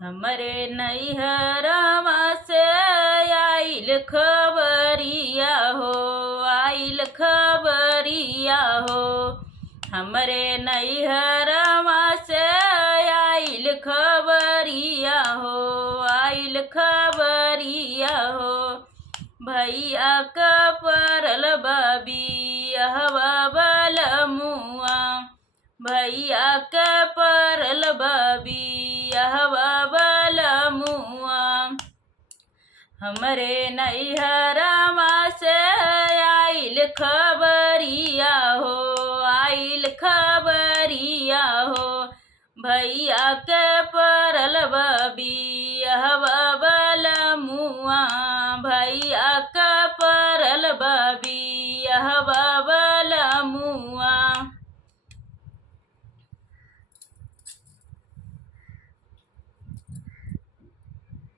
हमरे नैहरवा से आइल खबरिया हो, आइल खबरिया हो। हमरे नैहरवा से आइल खबरिया हो, आइल खबरिया हो। भैया का परल बियाहवा बलमुआ, भैया के परल बियाहवा बलमुआ। हमरे नैहरवा से आइल खबरिया हो, आइल खबरिया हो। भैया के परल